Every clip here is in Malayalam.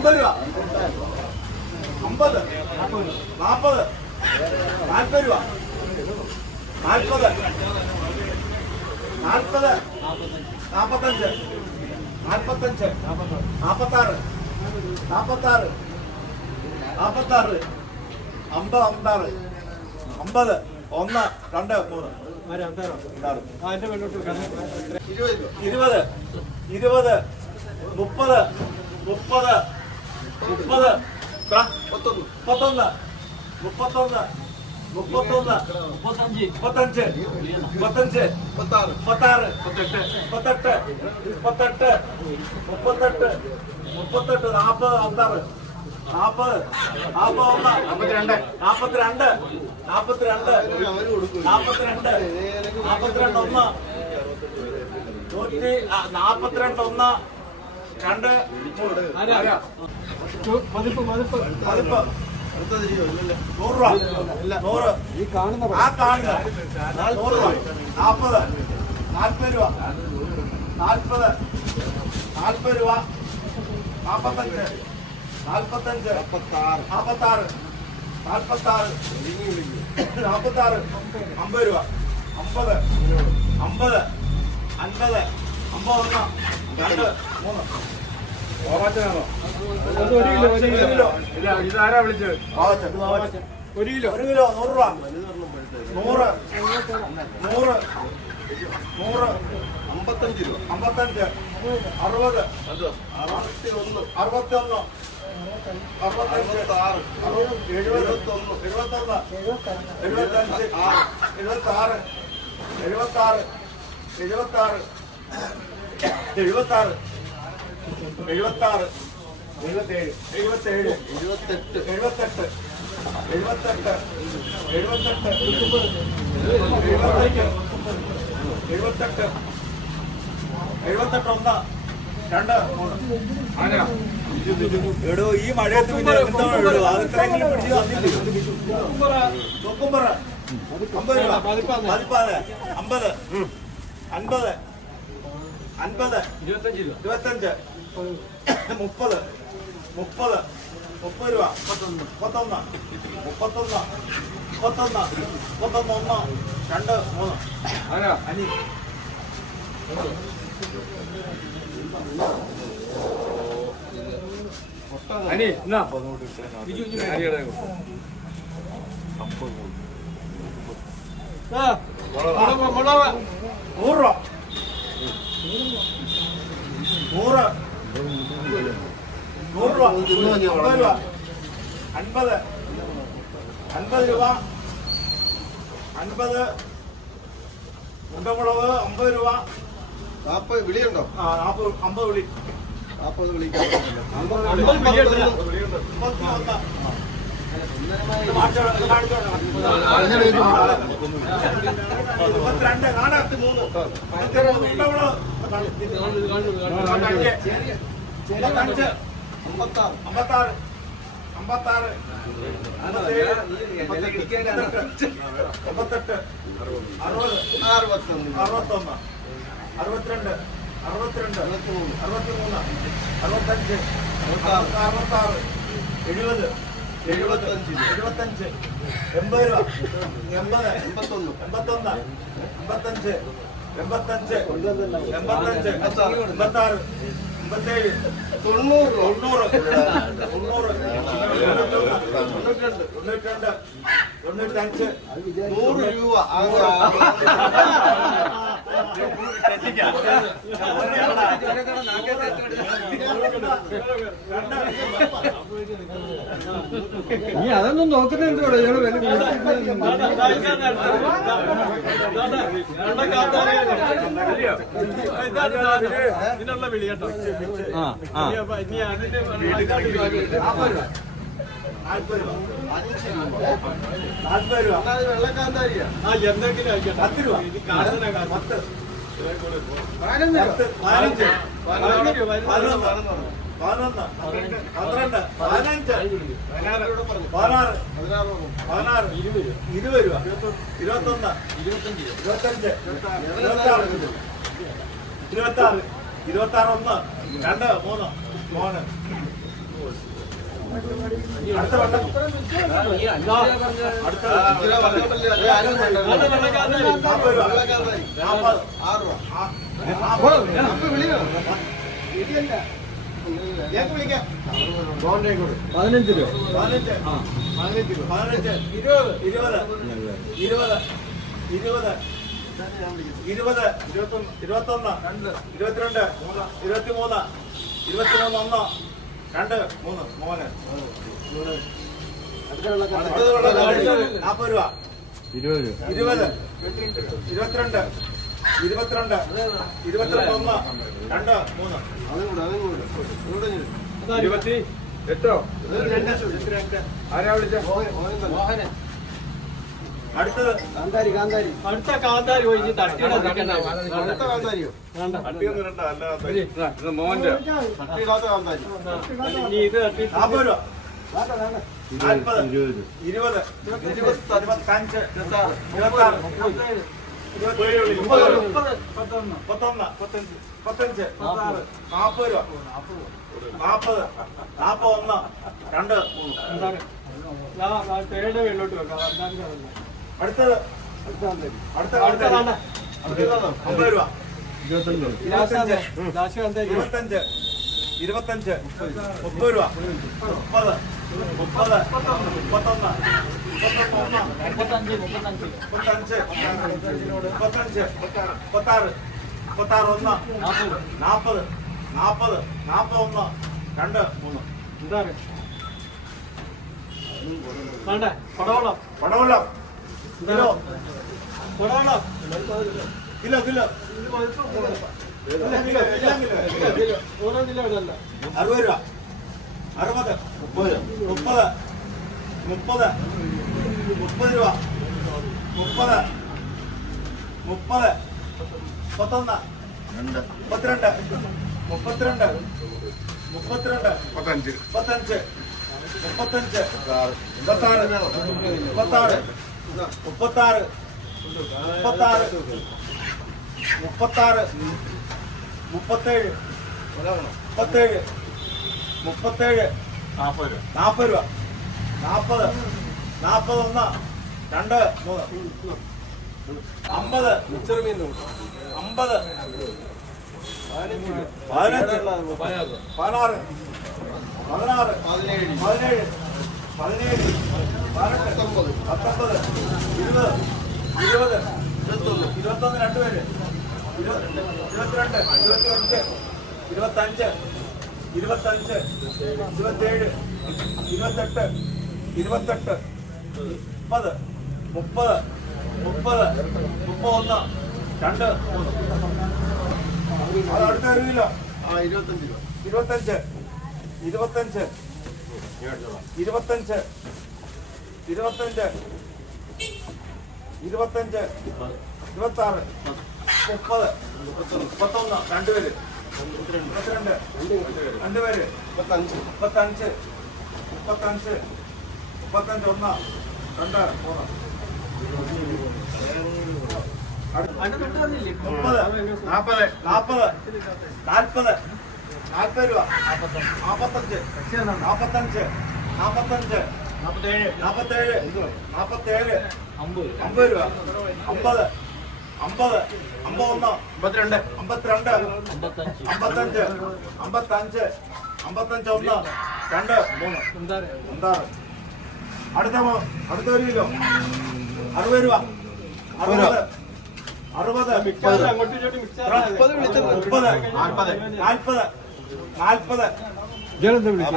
അമ്പത് രൂപ. അമ്പത്. നാൽപ്പത് നാൽപ്പത് രൂപ. നാൽപ്പത് നാൽപ്പത് നാൽപ്പത്തഞ്ച് നാൽപ്പത്തഞ്ച് നാൽപ്പത്താറ് നാൽപ്പത്താറ് നാൽപ്പത്താറ് അമ്പത് അമ്പത്താറ്. അമ്പത്. ഒന്ന് രണ്ട് മൂന്ന്. ഇരുപത്. ഇരുപത്. മുപ്പത്. മുപ്പത്. മുപ്പത്? മുപ്പത്തൊന്ന്. മുപ്പത്തൊന്ന്. മുപ്പത്തൊന്ന്. മുപ്പത്തഞ്ച്. മുപ്പത്തഞ്ച്. മുപ്പത്താറ്. മുപ്പത്തെട്ട്. മുപ്പത്തെട്ട്. മുപ്പത്തെട്ട്. മുപ്പത്തെട്ട്. നാൽപ്പത് അമ്പത്താറ്. നാൽപ്പത് നാൽപ്പത് ഒന്ന് നാൽപ്പത്തിരണ്ട് നാൽപ്പത്തിരണ്ട് നാൽപ്പത്തിരണ്ട് നാൽപ്പത്തിരണ്ട് നാൽപ്പത്തിരണ്ട് ഒന്ന് നൂറ്റി നാൽപ്പത്തിരണ്ട് ഒന്ന് രണ്ട് മൂന്ന്. പതിപ്പ് പതിപ്പ്. പതിപ്പ്. നൂറ് രൂപ. നൂറ്. ഈ കാണുന്ന ആ കാണുന്ന. നൂറ് രൂപ. നാൽപ്പത്. നാൽപ്പത് രൂപ. നാൽപ്പത്. നാൽപ്പത് രൂപ. നാൽപ്പത്തഞ്ച്. നാൽപ്പത്തഞ്ച്. നാൽപ്പത്താറ്. നാൽപ്പത്താറ്. നാൽപ്പത്താറ്. അമ്പത് രൂപ. അമ്പത്. അമ്പത്. അൻപത്. ഇതാരാ വിളിച്ചത്. ഒരു കിലോ ഒരു കിലോ നൂറ് രൂപ നൂറ് നൂറ് നൂറ് അമ്പത്തഞ്ച് രൂപ അമ്പത്തഞ്ച് അറുപത് അറുപത്തി ഒന്ന് അറുപത്തി ഒന്ന് അറുപത്തഞ്ച് ആറ് അറുപത് എഴുപത് എഴുപത്തൊന്ന് എഴുപത്തഞ്ച് എഴുപത്തി ആറ് എഴുപത്തി ആറ് എഴുപത്തി ആറ് എഴുപത്തി ആറ് എഴുപത്തി ആറ് എഴുപത്തേഴ്. എഴുപത്തേഴ്. എഴുപത്തെട്ട്. എഴുപത്തെട്ട്. എഴുപത്തെട്ട്. എഴുപത്തെട്ട്. എഴുപത്തെട്ട്. എഴുപത്തെട്ട് ഒന്ന്. രണ്ട്. മൂന്ന്. എടോ ഈ മഴയത്ത് പിന്നെ എന്താണ് എടോ? അത് ഇത്രയെങ്കിലും പിടിച്ച് തന്നില്ലേ? നോക്കുമ്പറ അമ്പത് പതിപ്പാതെ അമ്പത് അൻപത് അൻപത് ഇരുപത്തഞ്ച് രൂപ. ഇരുപത്തഞ്ച് മുപ്പത്. മുപ്പത് മുപ്പത് രൂപ. മുപ്പത്തൊന്ന്. മുപ്പത്തൊന്ന് മുപ്പത്തൊന്ന് മുപ്പത്തൊന്ന് ഒന്ന് രണ്ട് മൂന്ന്. ആരാ? അനി. അനി എന്നാ? മുളക് നൂറ് രൂപ. നൂറ്. നൂറ് രൂപ. അമ്പത് രൂപ. അൻപത്. അൻപത് രൂപ. അൻപത്. മുണ്ടമുളക് അമ്പത് രൂപ. നാപ്പത് വിളിയുണ്ടോ? ആ നാൽപ്പത് അമ്പത് വിളി. നാപ്പത് വിളിക്കാൻ അമ്പത് മില്യൺ അമ്പത്തി ഒന്ന് മുപ്പത്തിരണ്ട് നാലായിരത്തി മൂന്ന് മുപ്പത്തഞ്ച് അമ്പത്താറ് അമ്പത്താറ് അമ്പത്താറ് എൺപത്തെട്ട് അറുപത് അറുപത്തൊന്ന് അറുപത്തിരണ്ട് അറുപത്തിരണ്ട് അറുപത്തിമൂന്ന് അറുപത്തഞ്ച് അറുപത്താറ് എഴുപത് എഴുപത്തഞ്ച്. എഴുപത്തഞ്ച്. എൺപത് രൂപ. എൺപത്. എൺപത്തൊന്ന്. എൺപത്തൊന്ന്. എൺപത്തഞ്ച്. എൺപത്തഞ്ച്. എൺപത്തഞ്ച്. എൺപത്താറ്. എൺപത്തേഴ്. തൊണ്ണൂറ്. തൊണ്ണൂറ്. തൊണ്ണൂറ്. തൊണ്ണൂറ്റിരണ്ട്. തൊണ്ണൂറ്റിരണ്ട്. തൊണ്ണൂറ്റഞ്ച് നൂറ് രൂപ നീ അതൊന്നും നോക്കുന്ന എന്തുകൂടെ ഇയാൾ വില ഇതിനുള്ള വിളി കേട്ടോ ഇനി അതിന് നാൽപ്പത് രൂപ അഞ്ച് രൂപ നാൽപ്പത് രൂപ വെള്ളക്കാന്താരിയാ ആ എന്തെങ്കിലും ആയിക്കോട്ടെ പത്ത് രൂപ. പത്ത് പത്ത് പതിനഞ്ച് പതിനൊന്ന് ഒന്ന് രണ്ട് മൂന്ന് മൂന്ന് പതിനഞ്ച് രൂപ. പതിനഞ്ച് പതിനഞ്ച്. ഇരുപത്. ഇരുപത്. ഇരുപത് ഇരുപത് ഇരുപത് ഇരുപത്തൊന്ന്. ഇരുപത്തൊന്ന് ഇരുപത്തിരണ്ട്. ഇരുപത്തിമൂന്ന്. ഇരുപത്തിമൂന്ന് ഒന്ന് രണ്ട് മൂന്ന്. മോന്. അടുത്തത് വെള്ളം നാൽപ്പത് രൂപ. ഇരുപത് രൂപ. ഇരുപത്. ഇരുപത്തിരണ്ട്. ഇരുപത്തിരണ്ട്. ഇരുപത്തിരണ്ട് ഒന്ന് രണ്ട് മൂന്ന്. ഇരുപത്തി എട്ടോ? ആരാ വിളിച്ച? അടുത്തത് കാന്താരി കാന്താരി. അടുത്ത കാന്താരി ഒഴിച്ച് തട്ടിയുടെ അടുത്ത കാന്താരിയോ? ഇത് മോന്റെ തട്ടിയിടാത്ത കാന്താരി. ഇനി ഇത് തട്ടി നാൽപ്പത് രൂപ. ഇരുപത് ഇരുപത്തഞ്ച്. ഇരുപത്താറ്. നാൽപ്പത് രൂപ. നാൽപ്പത് നാൽപ്പത് ഒന്ന്. രണ്ട്. മൂന്ന്. വെള്ളോട്ട് വെക്കാം. അടുത്തത്. ഇരുപത്തഞ്ച്. ഇരുപത്തഞ്ച്. മുപ്പത് രൂപ. മുപ്പത്. മുപ്പത്. മുപ്പത്തൊന്ന്. മുപ്പത്തൊന്ന് മുപ്പത്തഞ്ച്. മുപ്പത്തഞ്ച്. മുപ്പത്താറ്. മുപ്പത്താറ്. ഒന്ന്. നാൽപ്പത് നാൽപ്പത് നാൽപ്പത് ഒന്ന് രണ്ട്. മൂന്ന്. എന്താ വേണ്ട. പടവളം പടവെള്ളം. കിലോ. Kilo kilo. അറുപത് രൂപ. അറുപത്. മുപ്പത്. മുപ്പത്. മുപ്പത്. മുപ്പത് രൂപ. മുപ്പത്. മുപ്പത്. മുപ്പത്തൊന്ന്. മുപ്പത്തിരണ്ട്. മുപ്പത്തിരണ്ട്. മുപ്പത്തിരണ്ട്. മുപ്പത്തഞ്ച്. മുപ്പത്തഞ്ച്. മുപ്പത്തഞ്ച്. മുപ്പത്താറ്. മുപ്പത്താറ്. മുപ്പത്താറ്. മുപ്പത്താറ്. മുപ്പത്താറ്. മുപ്പത്തേഴ്. മുപ്പത്തേഴ്. മുപ്പത്തേഴ്. നാൽപ്പത് രൂപ. നാൽപ്പത് നാൽപ്പത് ഒന്ന്. രണ്ട്. മൂന്ന്. അമ്പത്. അമ്പത്. പതിനഞ്ച്. പതിനാറ്. പതിനാറ്. പതിനേഴ് പതിനേഴ്. പതിനേഴ്. പത്തൊമ്പത്. പത്തൊമ്പത്. ഇരുപത്. ഇരുപത്. ഇരുപത്തൊന്ന്. ഇരുപത്തൊന്ന് രണ്ടുപേര് ഇരുപത് ഇരുപത്തിരണ്ട്. ഇരുപത്തിയഞ്ച്. ഇരുപത്തഞ്ച്. ഇരുപത്തഞ്ച്. ഇരുപത്തേഴ്. ഇരുപത്തെട്ട്. ഇരുപത്തെട്ട്. മുപ്പത്. മുപ്പത്. മുപ്പത്. മുപ്പത്തൊന്ന്. രണ്ട്. അത് അടുത്ത കിലോ ആ ഇരുപത്തഞ്ച് ഇരുപത്തഞ്ച്. ഇരുപത്തഞ്ച്. ഇരുപത്തഞ്ച്. ഇരുപത്തഞ്ച്. ഇരുപത്തി ആറ് മുപ്പത്. മുപ്പത്തൊന്ന്. രണ്ടുപേര് മുപ്പത്തിരണ്ട്. രണ്ടുപേര് മുപ്പത്തഞ്ച്. മുപ്പത്തഞ്ച്. മുപ്പത്തഞ്ച്. മുപ്പത്തഞ്ച്. ഒന്ന്. രണ്ട്. മൂന്ന്. മുപ്പത്. നാൽപ്പത് നാൽപ്പത് നാൽപ്പത്. നാൽപ്പത് രൂപ. നാൽപ്പത്തഞ്ച് നാൽപ്പത്തഞ്ച് നാൽപ്പത്തഞ്ച് നാൽപ്പത്തേഴ് നാൽപ്പത്തേഴ് നാൽപ്പത്തേഴ് അമ്പത്. രൂപ. അമ്പത് അമ്പത് അമ്പത്തൊന്ന് അമ്പത്തിരണ്ട്. അമ്പത്തിരണ്ട് അമ്പത്തഞ്ച്. അമ്പത്തഞ്ച് അമ്പത്തഞ്ച് ഒന്ന് രണ്ട് മൂന്ന്. എന്താറ്? അടുത്ത അടുത്ത ഒരു കിലോ. അറുപത് രൂപ. അറുപത്. അറുപത്. മുപ്പത്. നാൽപ്പത്. നാൽപ്പത്. നാൽപ്പത്. ഇയാളെന്താ വിളിച്ചത്?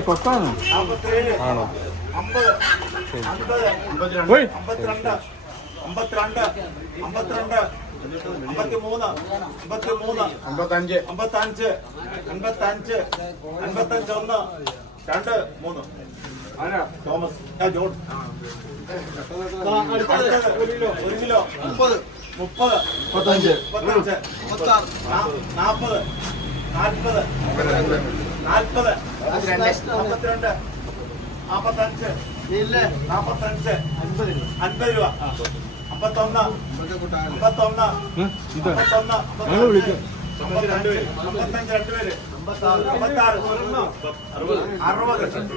കൊട്ടാണോ അമ്പത്. ഓയ്! അമ്പത്തിരണ്ട്. അമ്പത്തിരണ്ട്. അമ്പത്തിമൂന്ന്. അമ്പത്തിമൂന്ന്. അമ്പത്തഞ്ച്. അമ്പത്തഞ്ച്. അൻപത്തഞ്ച് അൻപത്തഞ്ച് ഒന്ന്. രണ്ട്. മൂന്ന്. തോമസ്. ജോൺ. ഒരു കിലോ മുപ്പത്. മുപ്പത്. മുപ്പത്തഞ്ച്. മുപ്പത്തഞ്ച്. മുപ്പത്താറ്. നാൽപ്പത്. നാൽപ്പത്. നാൽപ്പത് നാൽപ്പത്തിരണ്ട് നാൽപ്പത്തഞ്ച് നാൽപ്പത്തഞ്ച് അൻപത് രൂപ. അൻപത് രൂപ. അമ്പത്തൊന്ന്. അമ്പത്തൊന്ന്. അമ്പത്തൊന്ന്. അമ്പത്തഞ്ച്. രണ്ട് പേര്. അമ്പത്താറ് അറുപത്. അറുപത്. അറുപത്തിരണ്ട്.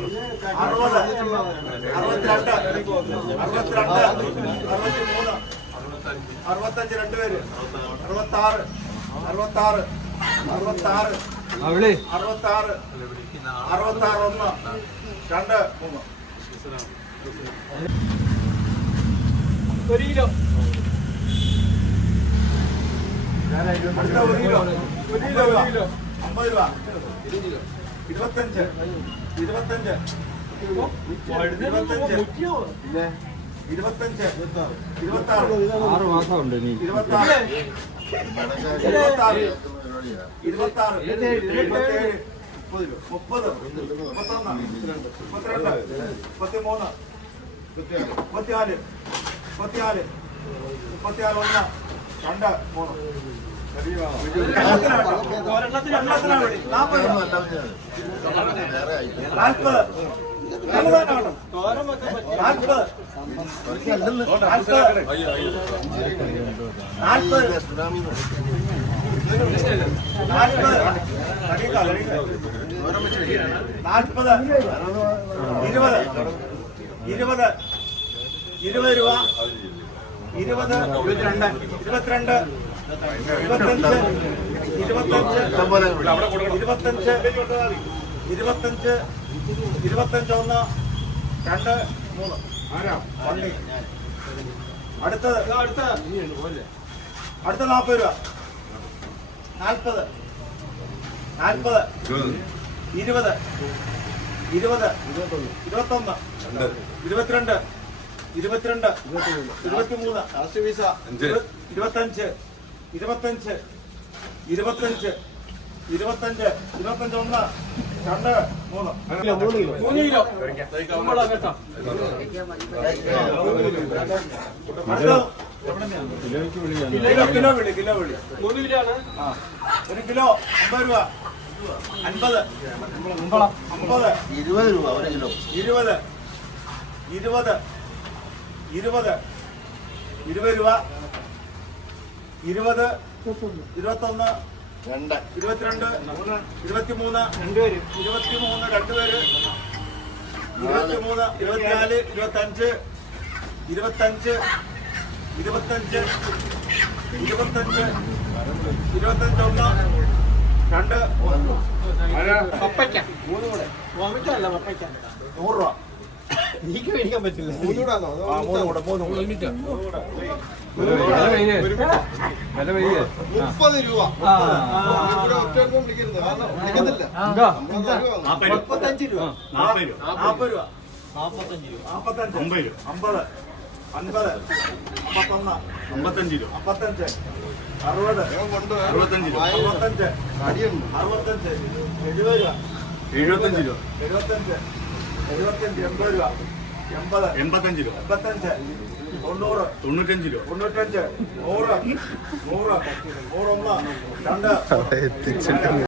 അറുപത്തിരണ്ട്. അറുപത്തിമൂന്ന്. അറുപത്തഞ്ച് രണ്ട് പേര്. അറുപത്താറ്. അറുപത്താറ്. അറുപത്താറ്. അറുപത്താറ്. അറുപത്താറ് ഒന്ന്. രണ്ട്. മൂന്ന്. ഒരു കിലോ. അടുത്ത ഒരു കിലോ. ഒരു കിലോ രൂപ അമ്പത് രൂപ. ഇരുപത്തഞ്ച്. ഇരുപത്തഞ്ച്. ഇരുപത്തഞ്ച്. ഇരുപത്താറ്. ആറ് മാസമുണ്ട് നീ ഇരുപത്താറ്. ഇരുപത്താറ്. ഇരുപത്താറ്. ഇരുപത്തേഴ്. മുപ്പത് മുപ്പത്തൊന്ന്. മുപ്പത്തിരണ്ട്. മുപ്പത്തിമൂന്ന്. മുപ്പത്തിനാല്. മുപ്പത്തിനാല് മുപ്പത്തിനാല് ഒന്ന്. രണ്ട്. മൂന്ന്. നാൽപ്പത് ഇരുപത് ഇരുപത് ഇരുപത് രൂപ. ഇരുപത് ഇരുപത്തിരണ്ട് ഇരുപത്തഞ്ച് ഇരുപത്തഞ്ച് ഇരുപത്തഞ്ച് ഇരുപത്തഞ്ച് ഇരുപത്തഞ്ച് ഒന്ന് രണ്ട് മൂന്ന്. പള്ളി അടുത്തത്. അടുത്ത അടുത്ത നാൽപ്പത് രൂപ. നാൽപ്പത്. നാൽപ്പത്. ഇരുപത്. ഇരുപത്. ഇരുപത്തൊന്ന്. ഇരുപത്തിരണ്ട്. ഇരുപത്തിരണ്ട് ഇരുപത്തിമൂന്ന് ഇരുപ- ഇരുപത്തഞ്ച് ഇരുപത്തഞ്ച് ഇരുപത്തഞ്ച് ഇരുപത്തഞ്ച് ഇരുപത്തഞ്ച് ഒന്ന് രണ്ട് മൂന്ന്. മൂന്ന് കിലോ. കിലോ കിലോ വിളി കിലോ വിളി. മൂന്ന് കിലോ ആണ് ഒരു കിലോ അമ്പത് രൂപ. അൻപത്. അമ്പത്. ഇരുപത് രൂപ ഒരു കിലോ. ഇരുപത്. ഇരുപത്. ഇരുപത്. ഇരുപത് രൂപ. ഇരുപത്. ഇരുപത്തൊന്ന്. രണ്ട്. ഇരുപത്തിരണ്ട്. ഇരുപത്തിമൂന്ന്. രണ്ടുപേര് ഇരുപത്തിമൂന്ന് രണ്ടുപേര് ഇരുപത്തിമൂന്ന് ഇരുപത്തിനാല് ഇരുപത്തഞ്ച്. ഇരുപത്തഞ്ച്. ഇരുപത്തഞ്ച്. ഇരുപത്തഞ്ച്. ഇരുപത്തഞ്ച് ഒന്ന് രണ്ട് പപ്പയ്ക്ക. നൂറ് രൂപ. എനിക്ക് മേടിക്കാൻ പറ്റില്ല മുപ്പത് രൂപ. മുപ്പത്തഞ്ച് രൂപ നാൽപ്പത് രൂപ. നാൽപ്പത് രൂപ. നാൽപ്പത്തഞ്ച് അമ്പത് രൂപ. അമ്പത്. അൻപത്. അമ്പത്തൊന്ന് അമ്പത്തഞ്ച് രൂപ. അമ്പത്തഞ്ച്. അറുപത്. അറുപത്തഞ്ച് രൂപ. അറുപത്തഞ്ച് അറുപത്തഞ്ച്. എഴുപത് രൂപ. എഴുപത്തഞ്ച് രൂപ. എഴുപത്തഞ്ച്. എഴുപത്തഞ്ച് എൺപത് രൂപ. എൺപത്. എൺപത്തഞ്ച് രൂപ. എൺപത്തഞ്ച്. തൊണ്ണൂറ്. തൊണ്ണൂറ്റഞ്ച് രൂപ. തൊണ്ണൂറ്റഞ്ച്. നൂറ്. നൂറ്. നൂറൊന്ന്. രണ്ട്.